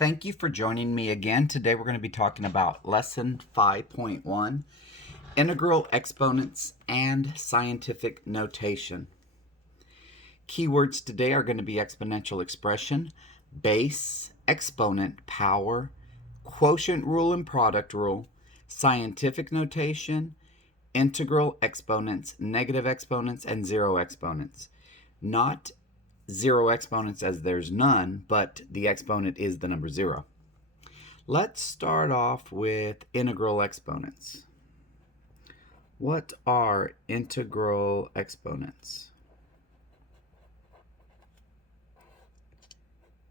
Thank you for joining me again. Today we're going to be talking about Lesson 5.1, Integral Exponents and Scientific Notation. Keywords today are going to be exponential expression, base, exponent, power, quotient rule and product rule, scientific notation, integral exponents, negative exponents, and zero exponents. Not zero exponents as there's none, but the exponent is the number 0. Let's start off with integral exponents. What are integral exponents?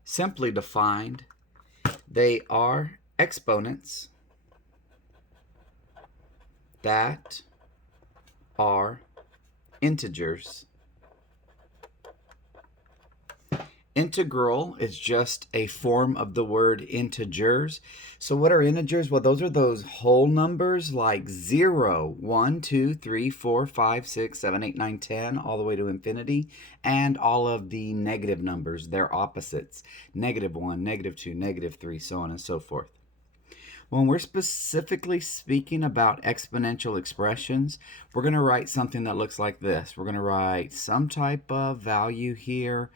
Simply defined, they are exponents that are integers. Integral is just a form of the word integers. So what are integers? Well, those are those whole numbers like 0, 1, 2, 3, 4, 5, 6, 7, 8, 9, 10, all the way to infinity, and all of the negative numbers, their opposites, -1, -2, -3, so on and so forth. When we're specifically speaking about exponential expressions, we're going to write something that looks like this. We're going to write some type of value here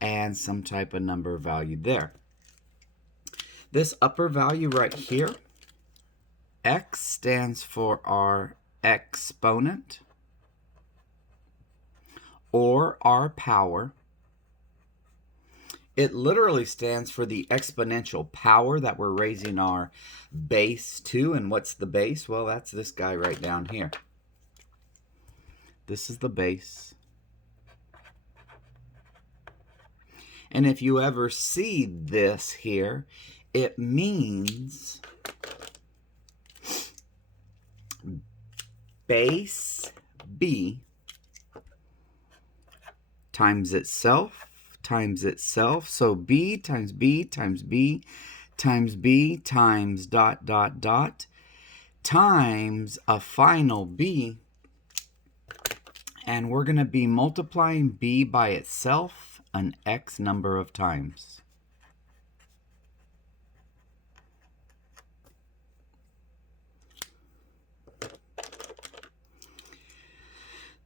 and some type of number value there. This upper value right here, x, stands for our exponent or our power. It literally stands for the exponential power that we're raising our base to. And what's the base? Well, that's this guy right down here. This is the base. And if you ever see this here, it means base B times itself times itself. So B times B times B times B times ... times a final B. And we're going to be multiplying B by itself an X number of times.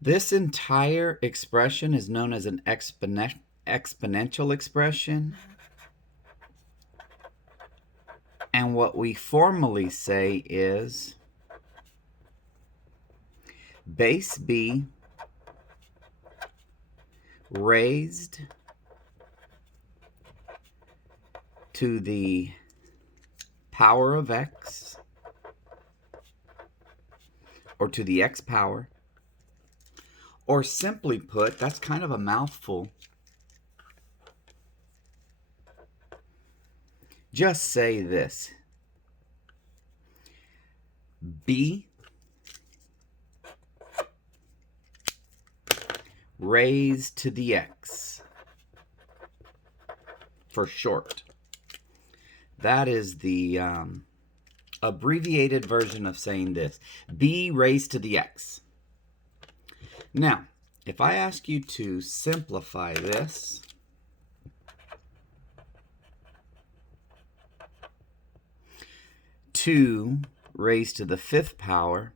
This entire expression is known as an exponential expression. And what we formally say is base B raised to the power of x, or to the x power, or simply put, that's kind of a mouthful. Just say this: B raised to the x, for short. That is the abbreviated version of saying this: B raised to the x. Now, if I ask you to simplify this, two raised to the 5th power,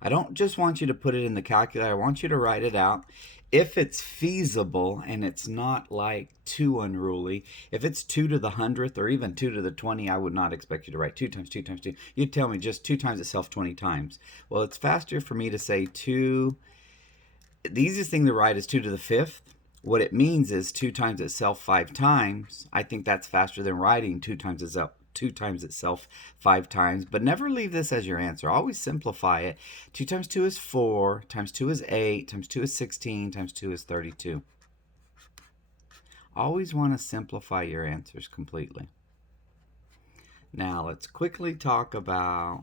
I don't just want you to put it in the calculator. I want you to write it out. If it's feasible and it's not like too unruly, if it's 2 to the 100th or even 2 to the 20, I would not expect you to write 2 times 2 times 2. You'd tell me just 2 times itself 20 times. Well, it's faster for me to say 2. The easiest thing to write is 2 to the 5th. What it means is 2 times itself 5 times. I think that's faster than writing 2 times itself 5 times, but never leave this as your answer. Always simplify it. 2 times 2 is 4, times 2 is 8, times 2 is 16, times 2 is 32. Always want to simplify your answers completely. Now let's quickly talk about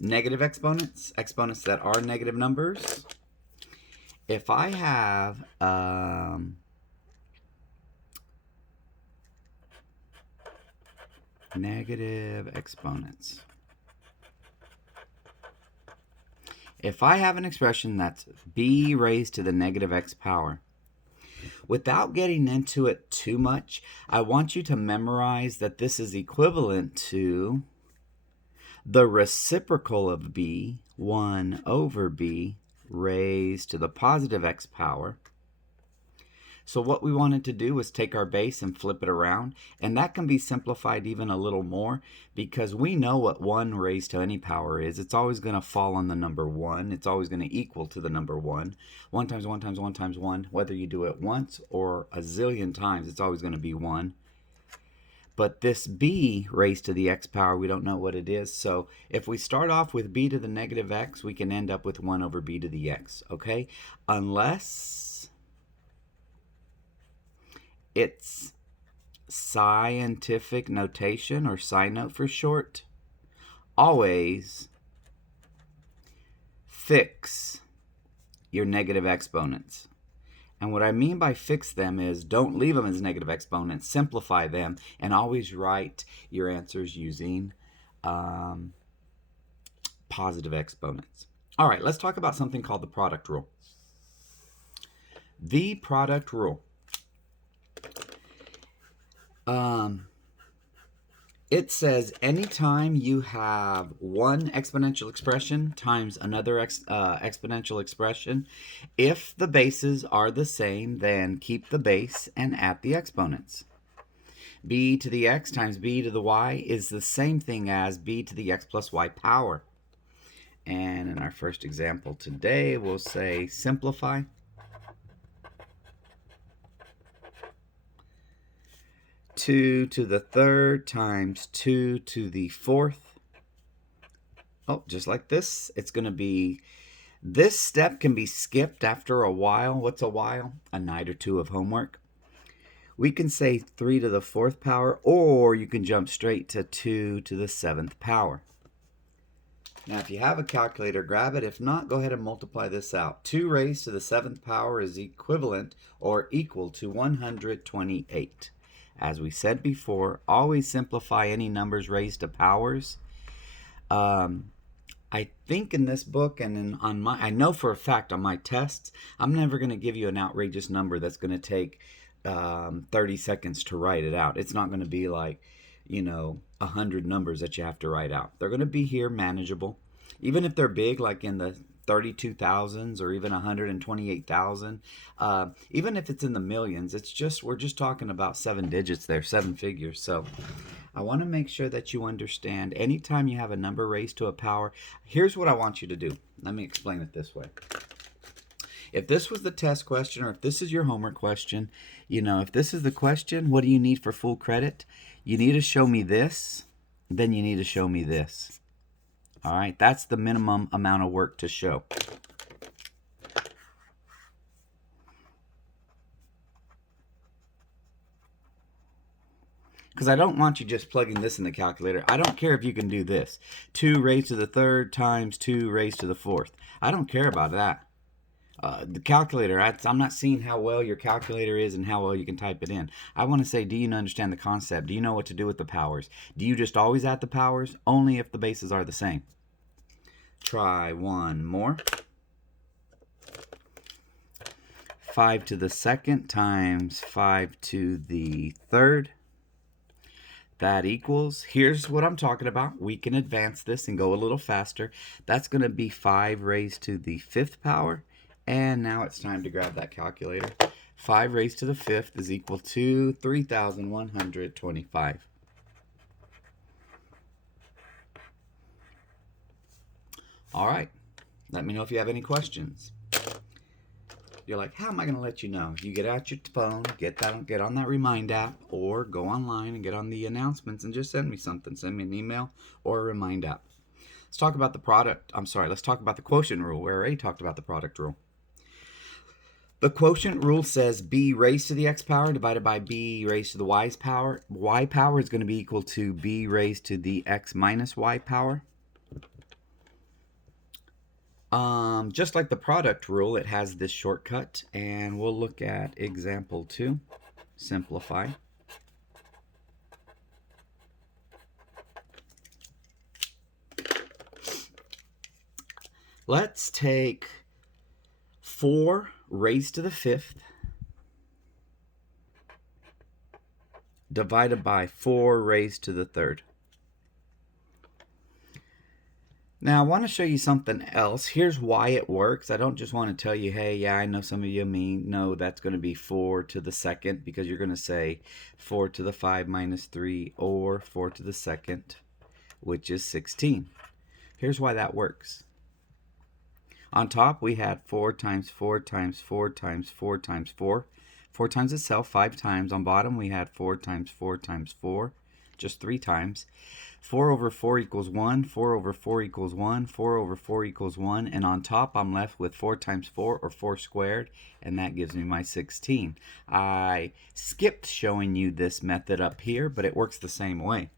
negative exponents, exponents that are negative numbers. If I have negative exponents. If I have an expression that's b raised to the negative x power, Without getting into it too much, I want you to memorize that this is equivalent to the reciprocal of b, 1 over b, raised to the positive x power. So what we wanted to do was take our base and flip it around, and that can be simplified even a little more because we know what 1 raised to any power is. It's always going to fall on the number 1. It's always going to equal to the number 1. 1 times 1 times 1 times 1, whether you do it once or a zillion times, it's always going to be 1. But this b raised to the x power, we don't know what it is. So if we start off with b to the negative x, we can end up with 1 over b to the x, okay? Unless it's scientific notation, or sci note for short, always fix your negative exponents. And what I mean by fix them is don't leave them as negative exponents, simplify them, and always write your answers using positive exponents. All right, let's talk about something called the product rule. The product rule. It says anytime you have one exponential expression times another exponential expression, if the bases are the same, then keep the base and add the exponents. B to the x times b to the y is the same thing as b to the x plus y power. And in our first example today, we'll say simplify. 2 to the third times 2 to the fourth. Oh, just like this, it's going to be, this step can be skipped after a while. What's a while? A night or two of homework. We can say 3 to the fourth power, or you can jump straight to 2 to the seventh power. Now, if you have a calculator, grab it. If not, go ahead and multiply this out. 2 raised to the seventh power is equivalent or equal to 128. As we said before, always simplify any numbers raised to powers. I think in this book and I know for a fact on my tests, I'm never going to give you an outrageous number that's going to take 30 seconds to write it out. It's not going to be like, 100 numbers that you have to write out. They're going to be here manageable. Even if they're big, like in the 32,000s or even 128,000, even if it's in the millions, we're just talking about 7 digits there, 7 figures. So I want to make sure that you understand anytime you have a number raised to a power, here's what I want you to do. Let me explain it this way. If this was the test question, or if this is your homework question, if this is the question, what do you need for full credit? You need to show me this, then you need to show me this. All right, that's the minimum amount of work to show. Because I don't want you just plugging this in the calculator. I don't care if you can do this. 2 raised to the third times 2 raised to the fourth. I don't care about that. The calculator, I'm not seeing how well your calculator is and how well you can type it in. I want to say, do you understand the concept? Do you know what to do with the powers? Do you just always add the powers? Only if the bases are the same. Try one more. 5 to the second times 5 to the third. That equals, here's what I'm talking about. We can advance this and go a little faster. That's going to be 5 raised to the fifth power. And now it's time to grab that calculator. 5 raised to the fifth is equal to 3,125. All right. Let me know if you have any questions. You're like, how am I going to let you know? You get out your phone, get on that Remind app, or go online and get on the announcements and just send me something. Send me an email or a Remind app. Let's talk about let's talk about the quotient rule. We already talked about the product rule. The quotient rule says b raised to the x power divided by b raised to the y's power. Y power is going to be equal to b raised to the x minus y power. Just like the product rule, it has this shortcut, and we'll look at example 2. Simplify. Let's take 4 raised to the fifth divided by 4 raised to the third. Now, I want to show you something else. Here's why it works. I don't just want to tell you, hey, yeah, I know some of you mean, no, that's going to be 4 to the second, because you're going to say 4 to the 5 minus 3, or 4 to the second, which is 16. Here's why that works. On top, we had 4 times 4 times 4 times 4 times 4. 4 times itself 5 times. On bottom, we had 4 times 4 times 4, just 3 times. 4 over 4 equals 1. 4 over 4 equals 1. 4 over 4 equals 1. And on top, I'm left with 4 times 4, or 4 squared, and that gives me my 16. I skipped showing you this method up here, but it works the same way.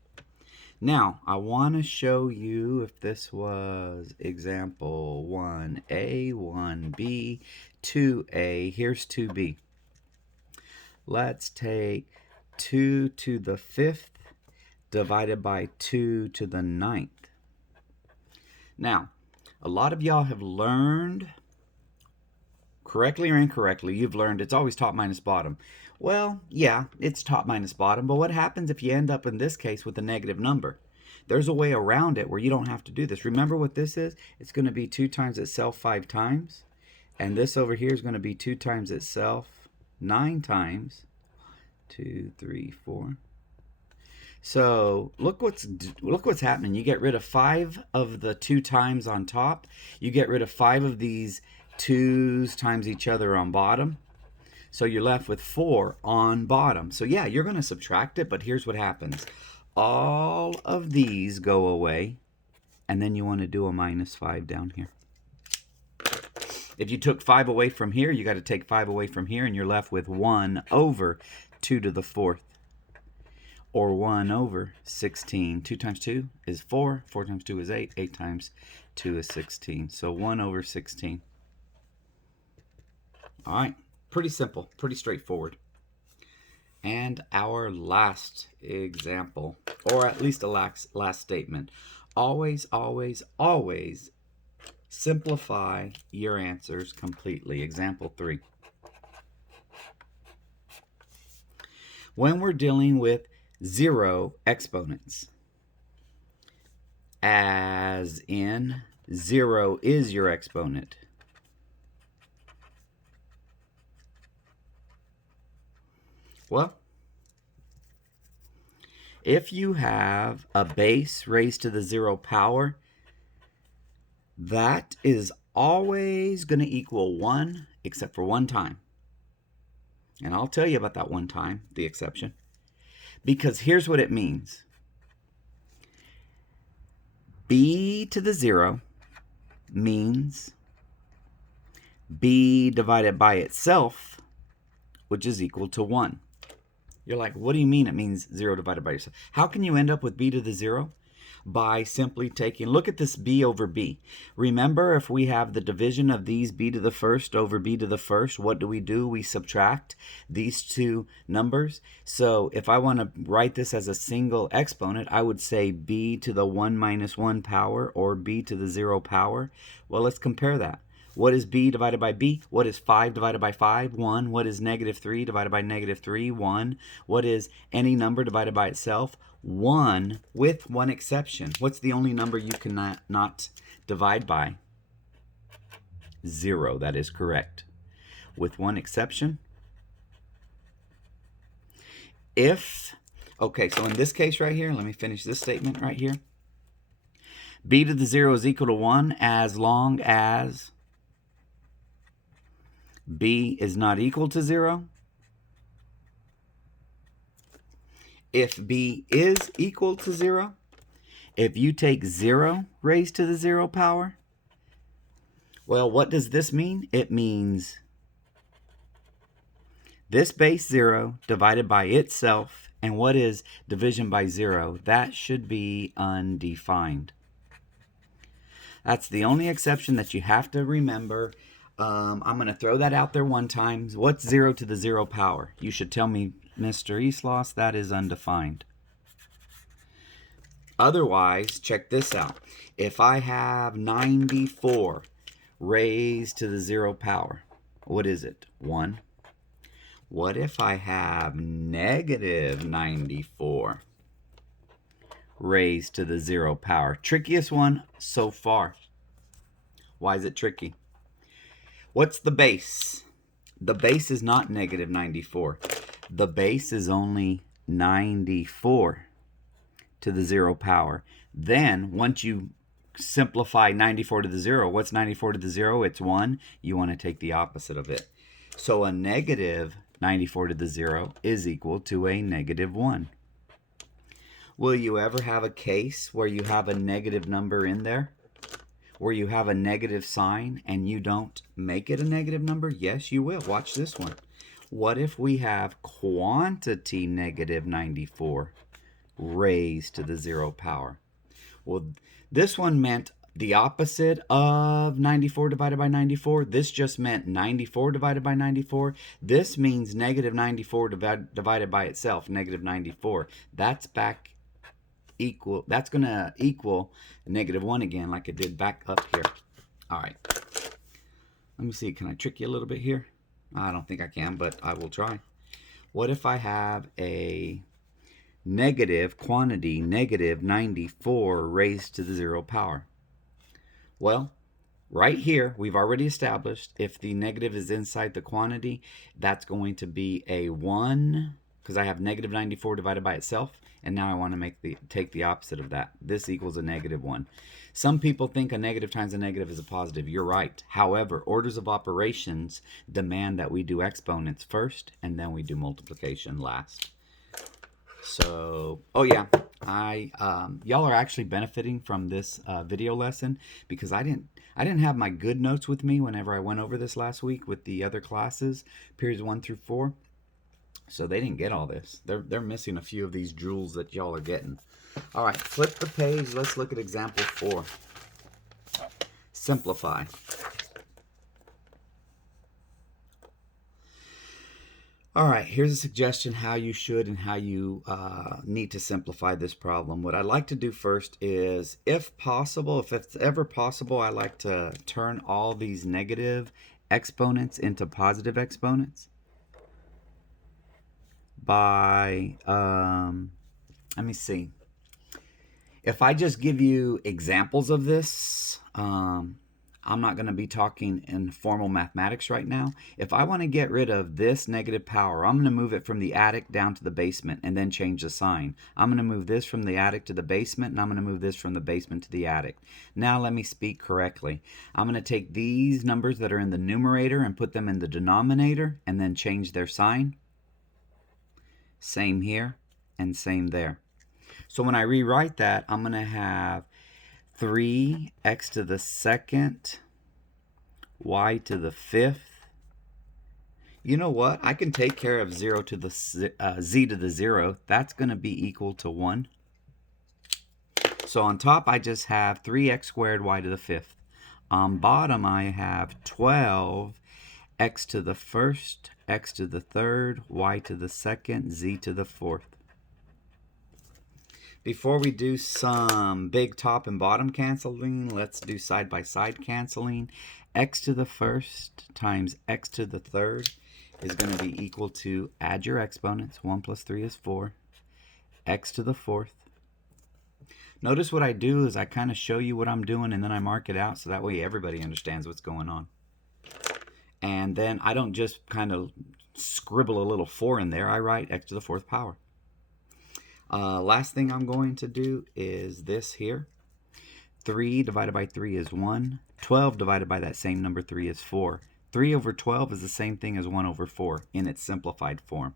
Now, I want to show you if this was example 1A, 1B, 2A. Here's 2B. Let's take 2 to the 5th divided by 2 to the 9th. Now, a lot of y'all have learned, correctly or incorrectly, you've learned it's always top minus bottom. Well, yeah, it's top minus bottom, but what happens if you end up in this case with a negative number? There's a way around it where you don't have to do this. Remember what this is? It's going to be 2 times itself 5 times, and this over here is going to be 2 times itself 9 times. 2, 3, 4. So look what's happening. You get rid of 5 of the 2 times on top. You get rid of 5 of these 2's times each other on bottom. So you're left with 4 on bottom. So yeah, you're going to subtract it, but here's what happens. All of these go away, and then you want to do a minus 5 down here. If you took 5 away from here, you got to take 5 away from here, and you're left with 1 over 2 to the 4th. Or 1 over 16. 2 times 2 is 4. 4 times 2 is 8. 8 times 2 is 16. So 1 over 16. All right. Pretty simple. Pretty straightforward. And our last example, or at least a last statement. Always, always, always simplify your answers completely. Example 3. When we're dealing with 0 exponents, as in 0 is your exponent. Well, if you have a base raised to the 0 power, that is always going to equal 1 except for one time. And I'll tell you about that one time, the exception. Because here's what it means. B to the 0 means B divided by itself, which is equal to 1. You're like, what do you mean it means 0 divided by yourself? How can you end up with B to the 0? By simply taking, look at this B over B. Remember, if we have the division of these B to the first over B to the first, what do? We subtract these two numbers. So if I want to write this as a single exponent, I would say B to the 1 minus 1 power, or B to the 0 power. Well, let's compare that. What is B divided by B? What is 5 divided by 5? 1. What is negative 3 divided by negative 3? 1. What is any number divided by itself? 1, with one exception. What's the only number you cannot divide by? 0. That is correct. With one exception. Okay, so in this case right here, let me finish this statement right here. B to the 0 is equal to 1 as long as B is not equal to 0. If B is equal to 0, if you take 0 raised to the 0 power, well, what does this mean? It means this base 0 divided by itself. And what is division by 0? That should be undefined. That's the only exception that you have to remember. I'm going to throw that out there one time. What's 0 to the 0 power? You should tell me, Mr. Eastloss, that is undefined. Otherwise, check this out. If I have 94 raised to the 0 power, what is it? 1. What if I have negative 94 raised to the 0 power? Trickiest one so far. Why is it tricky? What's the base? The base is not negative 94. The base is only 94 to the 0 power. Then, once you simplify 94 to the 0, what's 94 to the 0? It's 1. You want to take the opposite of it. So a negative 94 to the 0 is equal to a negative 1. Will you ever have a case where you have a negative number in there? Where you have a negative sign and you don't make it a negative number? Yes, you will. Watch this one. What if we have quantity negative 94 raised to the 0 power? Well, this one meant the opposite of 94 divided by 94. This just meant 94 divided by 94. This means negative 94 divided by itself, negative 94. That's back equal. That's going to equal negative 1 again, like it did back up here. All right. Let me see. Can I trick you a little bit here? I don't think I can, but I will try. What if I have a negative quantity, negative 94 raised to the 0 power? Well, right here, we've already established if the negative is inside the quantity, that's going to be a 1, because I have negative 94 divided by itself, and now I want to take the opposite of that. This equals a negative 1. Some people think a negative times a negative is a positive. You're right. However, orders of operations demand that we do exponents first, and then we do multiplication last. So, oh yeah, y'all are actually benefiting from this video lesson, because I didn't have my good notes with me whenever I went over this last week with the other classes, periods 1 through 4. So they didn't get all this. They're missing a few of these jewels that y'all are getting. All right, flip the page. Let's look at example 4. Simplify. All right, here's a suggestion how you should and how you need to simplify this problem. What I like to do first is, if possible, if it's ever possible, I like to turn all these negative exponents into positive exponents by, let me see. If I just give you examples of this, I'm not going to be talking in formal mathematics right now. If I want to get rid of this negative power, I'm going to move it from the attic down to the basement and then change the sign. I'm going to move this from the attic to the basement, and I'm going to move this from the basement to the attic. Now let me speak correctly. I'm going to take these numbers that are in the numerator and put them in the denominator and then change their sign. Same here and same there. So when I rewrite that, I'm going to have 3x to the second, y to the fifth. You know what? I can take care of 0 to the z to the 0. That's going to be equal to 1. So on top, I just have 3x squared, y to the fifth. On bottom, I have 12 x to the first, x to the third, y to the second, z to the fourth. Before we do some big top and bottom canceling, let's do side-by-side canceling. X to the first times x to the third is going to be equal to, add your exponents, 1 plus 3 is 4, x to the fourth. Notice what I do is I kind of show you what I'm doing and then I mark it out so that way everybody understands what's going on. And then I don't just kind of scribble a little 4 in there. I write x to the fourth power. Last thing I'm going to do is this here. 3 divided by 3 is 1. 12 divided by that same number 3 is 4. 3 over 12 is the same thing as 1 over 4 in its simplified form.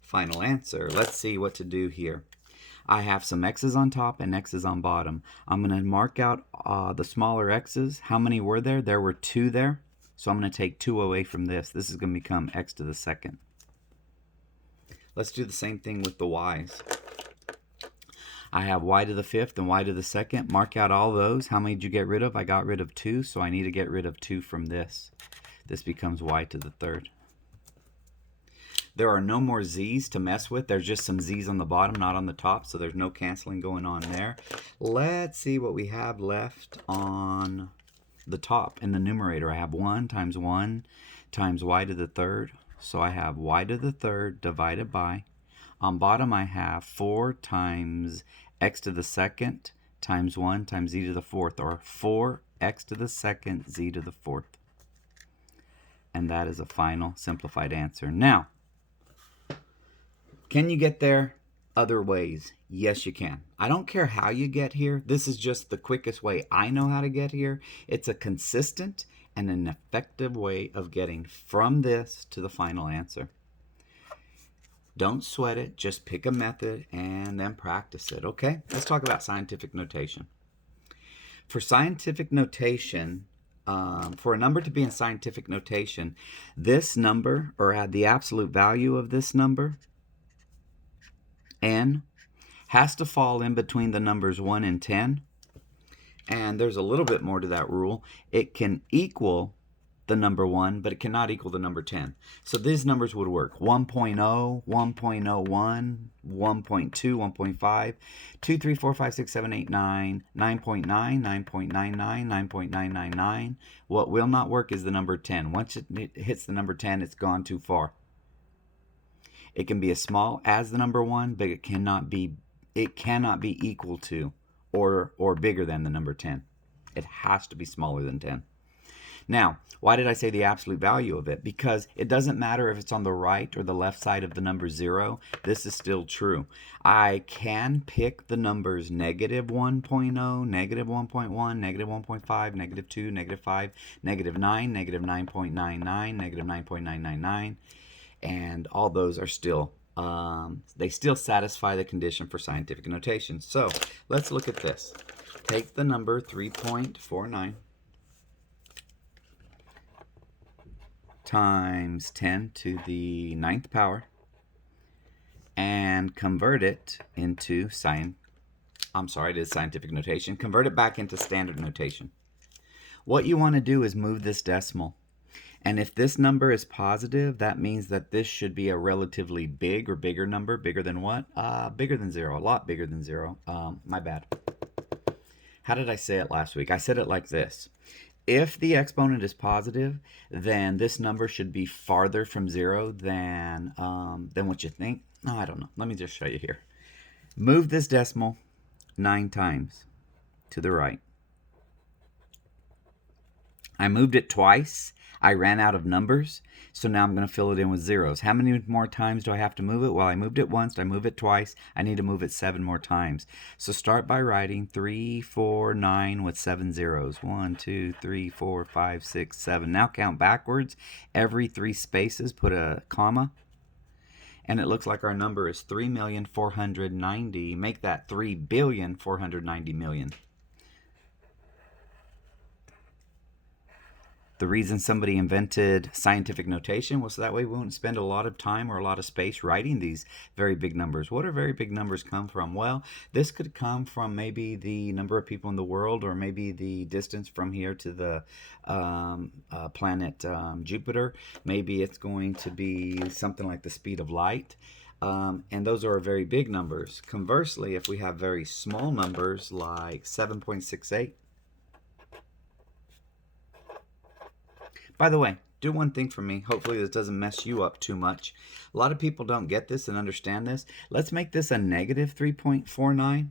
Final answer. Let's see what to do here. I have some x's on top and x's on bottom. I'm going to mark out the smaller x's. How many were there? There were 2 there. So I'm going to take 2 away from this. This is going to become x to the second. Let's do the same thing with the y's. I have y to the fifth and y to the second. Mark out all those. How many did you get rid of? I got rid of 2, so I need to get rid of 2 from this. This becomes y to the third. There are no more z's to mess with. There's just some z's on the bottom, not on the top, so there's no canceling going on there. Let's see what we have left on the top in the numerator. I have 1 times 1 times y to the third. So I have y to the third divided by, on bottom I have 4 times x to the second times 1 times z to the fourth, or 4x to the second z to the fourth. And that is a final simplified answer. Now, can you get there other ways? Yes, you can. I don't care how you get here. This is just the quickest way I know how to get here. It's a consistent and an effective way of getting from this to the final answer. Don't sweat it. Just pick a method and then practice it. Okay, let's talk about scientific notation. For scientific notation, for a number to be in scientific notation, this number, or the absolute value of this number, n, has to fall in between the numbers 1 and 10. And there's a little bit more to that rule. It can equal the number 1, but it cannot equal the number 10. So these numbers would work. 1.0, 1.01, 1.2, 1.5, 2, 3, 4, 5, 6, 7, 8, 9, 9.9, 9.99, 9.999. What will not work is the number 10. Once it hits the number 10, it's gone too far. It can be as small as the number 1, but it cannot be equal to or bigger than the number 10. It has to be smaller than 10. Now, why did I say the absolute value of it? Because it doesn't matter if it's on the right or the left side of the number 0. This is still true. I can pick the numbers negative 1.0, negative 1.1, negative 1.5, negative 2, negative 5, negative 9, negative 9.99, negative 9.999, and all those are still, they still satisfy the condition for scientific notation. So let's look at this. Take the number 3.49 times 10 to the 9th power and convert it into it is scientific notation. Convert it back into standard notation. What you want to do is move this decimal. And if this number is positive, that means that this should be a relatively big or bigger number. Bigger than what? Bigger than 0. A lot bigger than 0. My bad. How did I say it last week? I said it like this. If the exponent is positive, then this number should be farther from 0 than what you think. No, I don't know. Let me just show you here. Move this decimal 9 times to the right. I moved it twice. I ran out of numbers, so now I'm going to fill it in with zeros. How many more times do I have to move it? Well, I moved it once, I move it twice, I need to move it 7 more times. So start by writing 3, 4, 9 with 7 zeros. 1, 2, 3, 4, 5, 6, 7. Now count backwards. Every 3 spaces, put a comma. And it looks like our number is 3,490,000. Make that 3,490,000,000. The reason somebody invented scientific notation was so that way we wouldn't spend a lot of time or a lot of space writing these very big numbers. What do very big numbers come from? Well, this could come from maybe the number of people in the world, or maybe the distance from here to the planet Jupiter. Maybe it's going to be something like the speed of light. And those are very big numbers. Conversely, if we have very small numbers like 7.68, by the way, do one thing for me. Hopefully this doesn't mess you up too much. A lot of people don't get this and understand this. Let's make this a negative 3.49.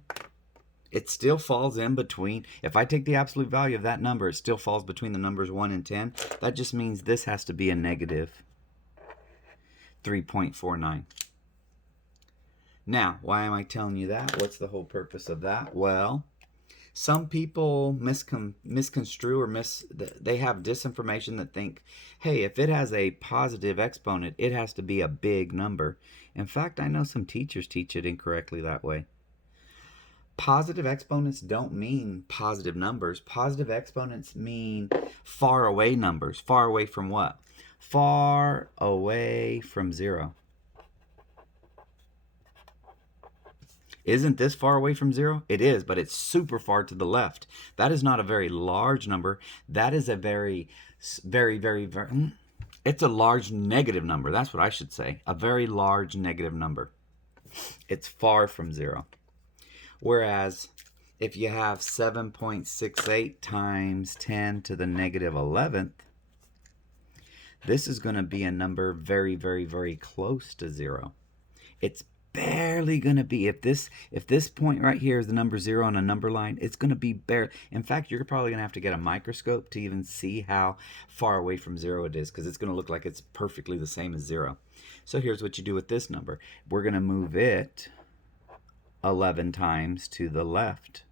It still falls in between. If I take the absolute value of that number, it still falls between the numbers 1 and 10. That just means this has to be a negative 3.49. Now, why am I telling you that? What's the whole purpose of that? Well, some people misconstrue or they have disinformation that think, hey, if it has a positive exponent, it has to be a big number. In fact, I know some teachers teach it incorrectly that way. Positive exponents don't mean positive numbers. Positive exponents mean far away numbers. Far away from what? Far away from 0. Isn't this far away from 0? It is, but it's super far to the left. That is not a very large number. That is a very, it's a large negative number. That's what I should say. A very large negative number. It's far from 0. Whereas if you have 7.68 times 10 to the negative 11th, this is going to be a number very, very, very close to 0. It's barely going to be, if this point right here is the number 0 on a number line, it's going to be barely. In fact, you're probably going to have to get a microscope to even see how far away from 0 it is, because it's going to look like it's perfectly the same as 0. So here's what you do with this number. We're going to move it 11 times to the left,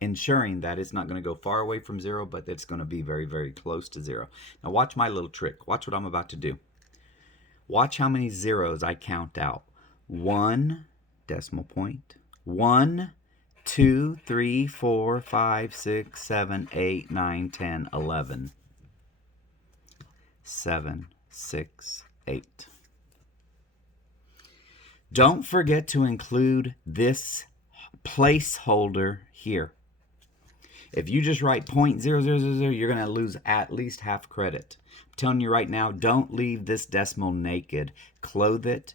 ensuring that it's not going to go far away from 0, but it's going to be very, very close to 0. Now watch my little trick. Watch what I'm about to do. Watch how many zeros I count out. 1 decimal point, 1, 2, 3, 4, 5, 6, 7, 8, 9, 10, 11. 7, 6, 8. Don't forget to include this placeholder here. If you just write 0.0000, you're going to lose at least half credit. I'm telling you right now, don't leave this decimal naked. Clothe it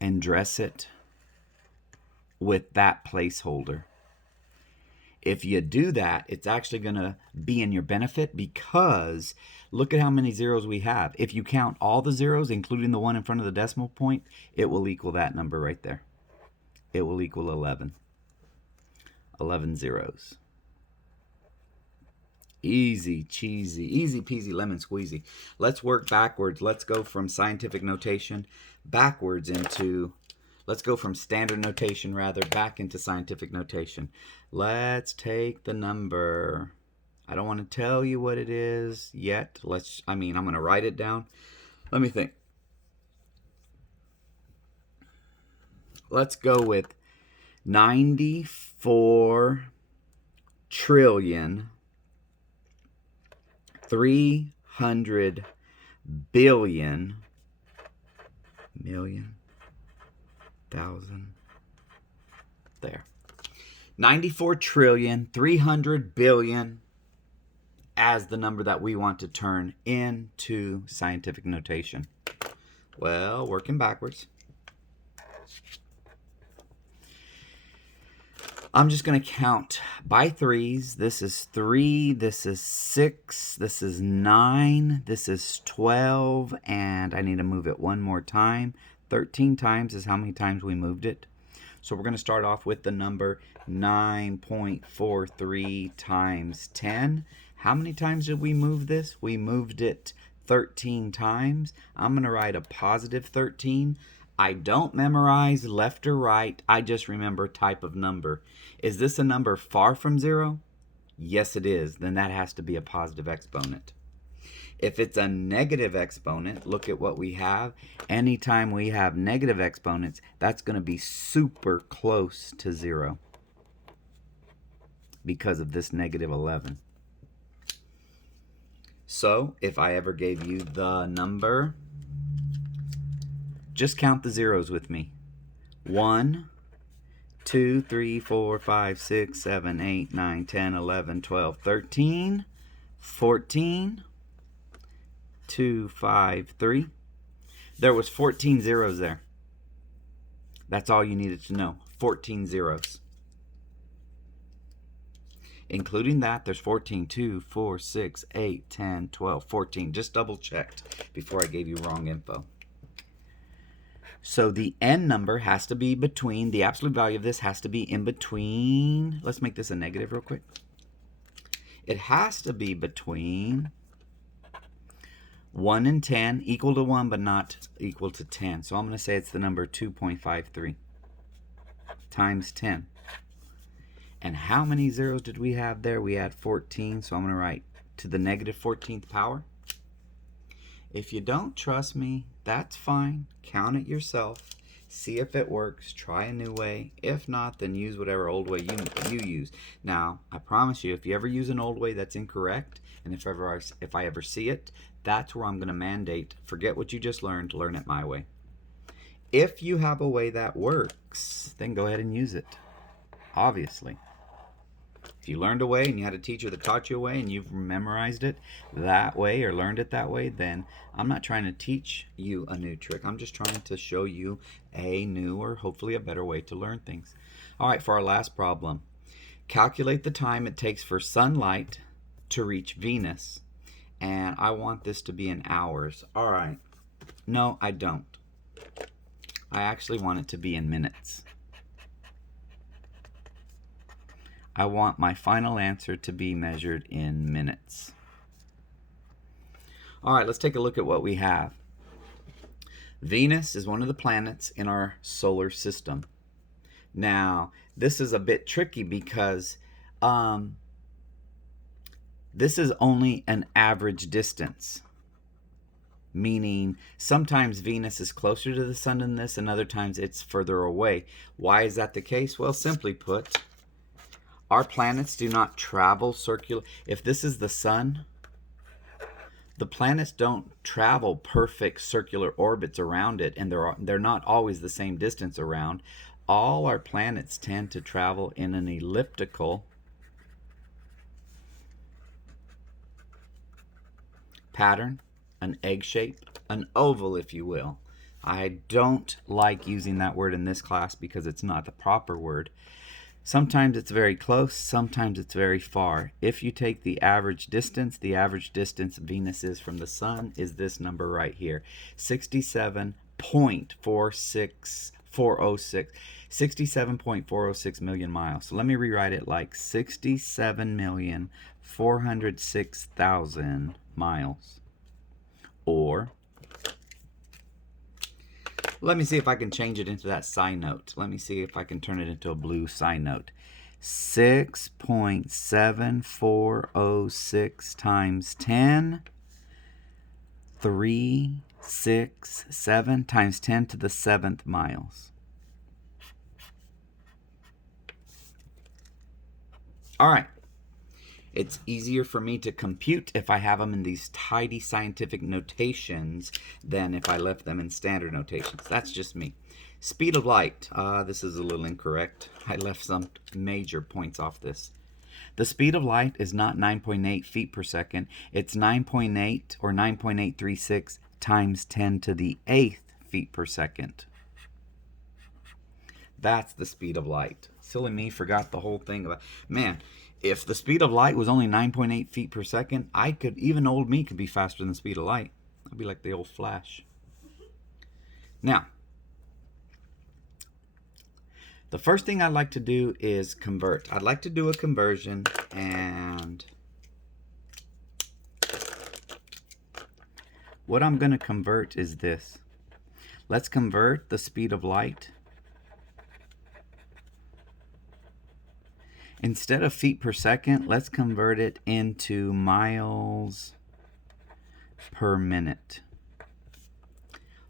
and dress it with that placeholder. If you do that, it's actually going to be in your benefit, because look at how many zeros we have. If you count all the zeros, including the one in front of the decimal point, it will equal that number right there. It will equal 11. 11 zeros. Easy cheesy, easy peasy lemon squeezy. Let's work backwards. Let's go from scientific notation backwards into, let's go from standard notation rather back into scientific notation. Let's take the number. I don't want to tell you what it is yet. I'm going to write it down. Let me think. Let's go with 94 trillion 300 billion million thousand there. 94 trillion 300 billion as the number that we want to turn into scientific notation. Well, working backwards. I'm just going to count by threes. This is 3, this is 6, this is 9, this is 12, and I need to move it one more time. 13 times is how many times we moved it. So we're going to start off with the number 9.43 times 10. How many times did we move this? We moved it 13 times. I'm going to write a positive 13. I don't memorize left or right. I just remember type of number. Is this a number far from 0? Yes, it is. Then that has to be a positive exponent. If it's a negative exponent, look at what we have. Anytime we have negative exponents, that's going to be super close to 0 because of this negative 11. So if I ever gave you the number, just count the zeros with me. 1, 2, 3, 4, 5, 6, 7, 8, 9, 10, 11, 12, 13, 14, 2, 5, 3. There was 14 zeros there. That's all you needed to know. 14 zeros. Including that, there's 14, 2, 4, 6, 8, 10, 12, 14. Just double checked before I gave you wrong info. So the n number has to be between, the absolute value of this has to be in between, let's make this a negative real quick. It has to be between 1 and 10, equal to 1 but not equal to 10. So I'm going to say it's the number 2.53 times 10. And how many zeros did we have there? We had 14, so I'm going to write to the negative 14th power. If you don't trust me, that's fine. Count it yourself. See if it works. Try a new way. If not, then use whatever old way you use. Now, I promise you, if you ever use an old way that's incorrect, and if I ever see it, that's where I'm going to mandate, forget what you just learned, learn it my way. If you have a way that works, then go ahead and use it. Obviously. If you learned a way and you had a teacher that taught you a way and you've memorized it that way or learned it that way, then I'm not trying to teach you a new trick. I'm just trying to show you a new or hopefully a better way to learn things. All right, for our last problem, calculate the time it takes for sunlight to reach Venus and I want this to be in hours. All right. No, I don't. I actually want it to be in minutes. I want my final answer to be measured in minutes. All right, let's take a look at what we have. Venus is one of the planets in our solar system. Now, this is a bit tricky because this is only an average distance, meaning sometimes Venus is closer to the sun than this and other times it's further away. Why is that the case? Well, simply put, our planets do not travel circular. If this is the sun, the planets don't travel perfect circular orbits around it, and they're not always the same distance around. All our planets tend to travel in an elliptical pattern, an egg shape, an oval, if you will. I don't like using that word in this class because it's not the proper word. Sometimes it's very close, sometimes it's very far. If you take the average distance Venus is from the sun is this number right here, 67.406 million miles. So let me rewrite it like 67,406,000 miles. Or let me see if I can change it into that sine note. Let me see if I can turn it into a blue sine note. 6.7406 times 10, 367 times 10 to the 7th miles. All right. It's easier for me to compute if I have them in these tidy scientific notations than if I left them in standard notations. That's just me. Speed of light. This is a little incorrect. I left some major points off this. The speed of light is not 9.8 feet per second. It's 9.8 or 9.836 times 10 to the 8th feet per second. That's the speed of light. Silly me, forgot the whole thing about. Man, if the speed of light was only 9.8 feet per second, even old me could be faster than the speed of light. I'd be like the old Flash. Now, the first thing I'd like to do is convert. I'd like to do a conversion, and what I'm going to convert is this. Let's convert the speed of light. Instead of feet per second, let's convert it into miles per minute.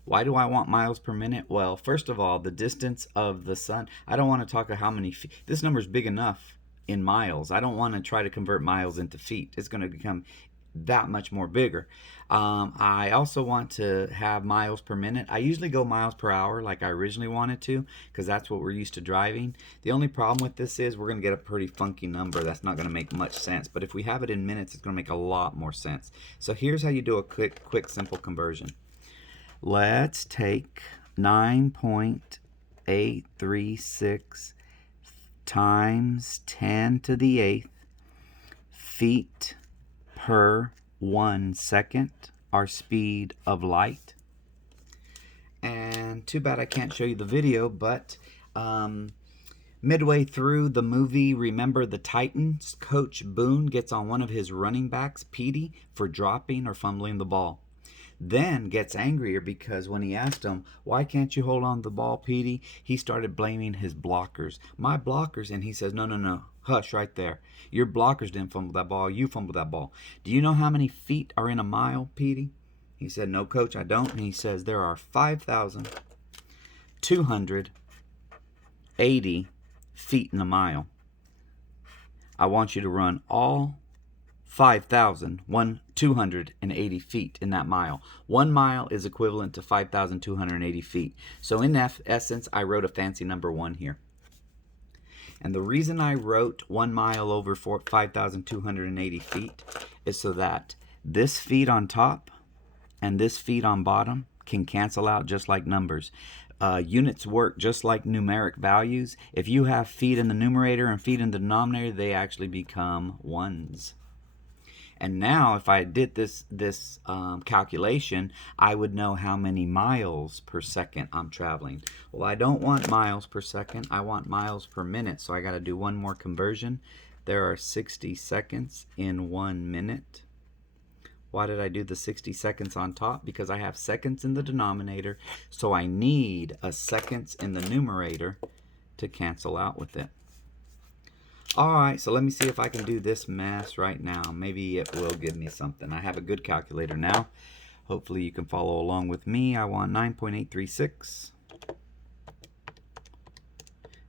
Why do I want miles per minute? Well, first of all, the distance of the sun. I don't want to talk about how many feet. This number is big enough in miles. I don't want to try to convert miles into feet. It's going to become that much more bigger. I also want to have miles per minute. I usually go miles per hour like I originally wanted to because that's what we're used to driving. The only problem with this is we're going to get a pretty funky number. That's not going to make much sense. But if we have it in minutes, it's going to make a lot more sense. So here's how you do a quick simple conversion. Let's take 9.836 times 10 to the 8th feet per 1 second, our speed of light. And too bad I can't show you the video, but midway through the movie Remember the Titans, Coach Boone gets on one of his running backs, Petey, for dropping or fumbling the ball. Then gets angrier because when he asked him, why can't you hold on to the ball, Petey? He started blaming his blockers. My blockers. And he says, no. Hush right there. Your blockers didn't fumble that ball. You fumbled that ball. Do you know how many feet are in a mile, Petey? He said, no, Coach, I don't. And he says, there are 5,280 feet in a mile. I want you to run all 5,280 feet in that mile. 1 mile is equivalent to 5,280 feet. So in essence, I wrote a fancy number 1 here. And the reason I wrote 1 mile over 5,280 feet is so that this feet on top and this feet on bottom can cancel out just like numbers. Units work just like numeric values. If you have feet in the numerator and feet in the denominator, they actually become ones. And now if I did this calculation, I would know how many miles per second I'm traveling. Well, I don't want miles per second. I want miles per minute. So I got to do one more conversion. There are 60 seconds in 1 minute. Why did I do the 60 seconds on top? Because I have seconds in the denominator, so I need a seconds in the numerator to cancel out with it. Alright, so let me see if I can do this mess right now. Maybe it will give me something. I have a good calculator now. Hopefully you can follow along with me. I want 9.836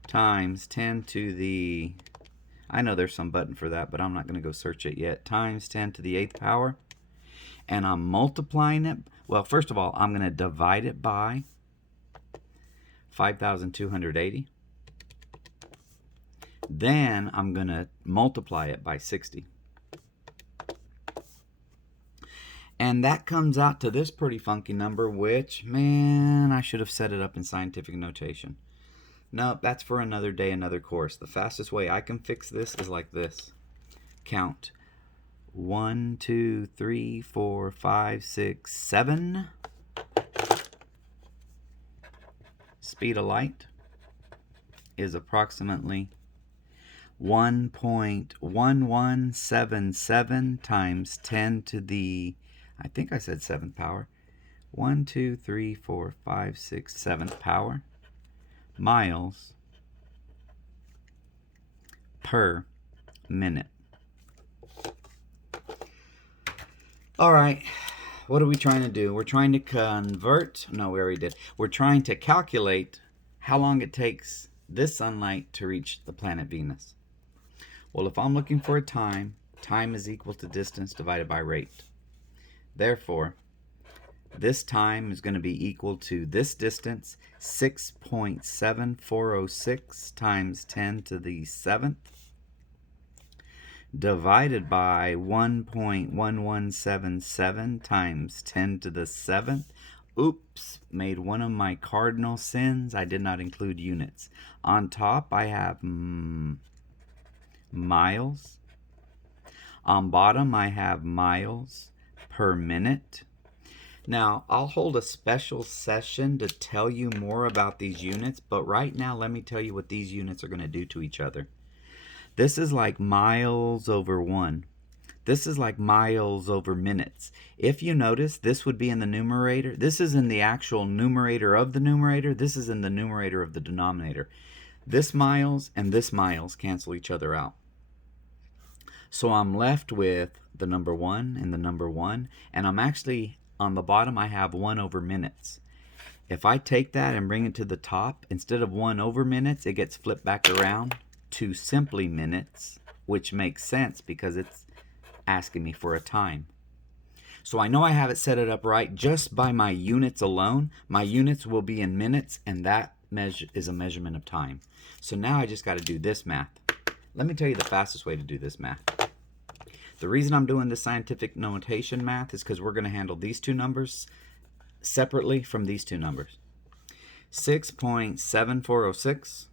times 10 to the... I know there's some button for that, but I'm not going to go search it yet. Times 10 to the 8th power. And I'm multiplying it. Well, first of all, I'm going to divide it by 5,280. Then I'm going to multiply it by 60. And that comes out to this pretty funky number, which, man, I should have set it up in scientific notation. Nope, that's for another day, another course. The fastest way I can fix this is like this. Count. 1, 2, 3, 4, 5, 6, 7. Speed of light is approximately 1.1177 times 10 to the, I think I said 7th power. 1, 2, 3, 4, 5, 6, 7th power miles per minute. All right, what are we trying to do? We're trying to convert, no, we already did. We're trying to calculate how long it takes this sunlight to reach the planet Venus. Well, if I'm looking for a time, time is equal to distance divided by rate. Therefore, this time is going to be equal to this distance, 6.7406 times 10 to the 7th, divided by 1.1177 times 10 to the 7th. Oops, made one of my cardinal sins. I did not include units. On top, I have miles. On bottom, I have miles per minute. Now, I'll hold a special session to tell you more about these units, but right now, let me tell you what these units are going to do to each other. This is like miles over 1. This is like miles over minutes. If you notice, this would be in the numerator. This is in the actual numerator of the numerator. This is in the numerator of the denominator. This miles and this miles cancel each other out. So I'm left with the number 1 and the number 1. And I'm actually, on the bottom, I have 1 over minutes. If I take that and bring it to the top, instead of 1 over minutes, it gets flipped back around to simply minutes, which makes sense because it's asking me for a time. So I know I have it set it up right just by my units alone. My units will be in minutes, and that is a measurement of time. So now I just got to do this math. Let me tell you the fastest way to do this math. The reason I'm doing the scientific notation math is because we're going to handle these two numbers separately from these two numbers. 6.7406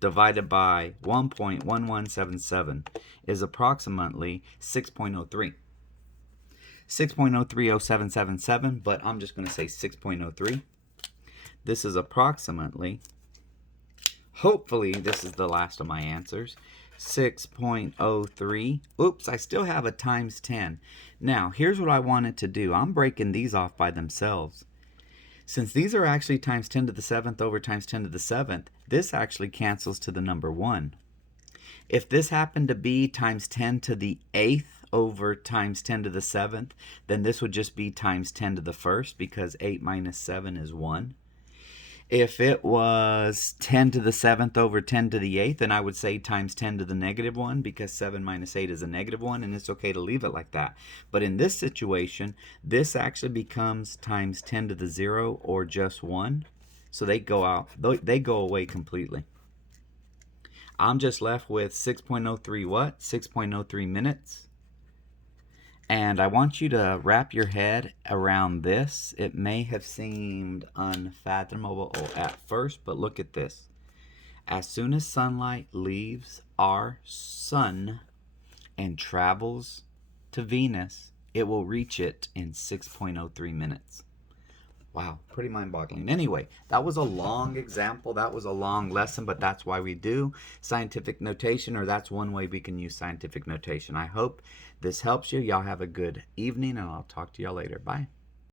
divided by 1.1177 is approximately 6.03. 6.030777, but I'm just going to say 6.03. This is approximately, hopefully this is the last of my answers, 6.03. Oops, I still have a times 10. Now, here's what I wanted to do. I'm breaking these off by themselves. Since these are actually times 10 to the 7th over times 10 to the 7th, this actually cancels to the number 1. If this happened to be times 10 to the 8th over times 10 to the 7th, then this would just be times 10 to the 1st because 8 minus 7 is 1. If it was 10 to the 7th over 10 to the 8th, then I would say times 10 to the negative 1 because 7 minus 8 is a negative 1, and it's okay to leave it like that. But in this situation, this actually becomes times 10 to the 0 or just 1. So they go out, they go away completely. I'm just left with 6.03 what? 6.03 minutes. And I want you to wrap your head around this. It may have seemed unfathomable at first, but look at this. As soon as sunlight leaves our sun, and travels to Venus, it will reach it in 6.03 minutes. Wow, pretty mind-boggling. Anyway, that was a long example. That was a long lesson, but that's why we do scientific notation, or that's one way we can use scientific notation. I hope this helps you. Y'all have a good evening, and I'll talk to y'all later. Bye.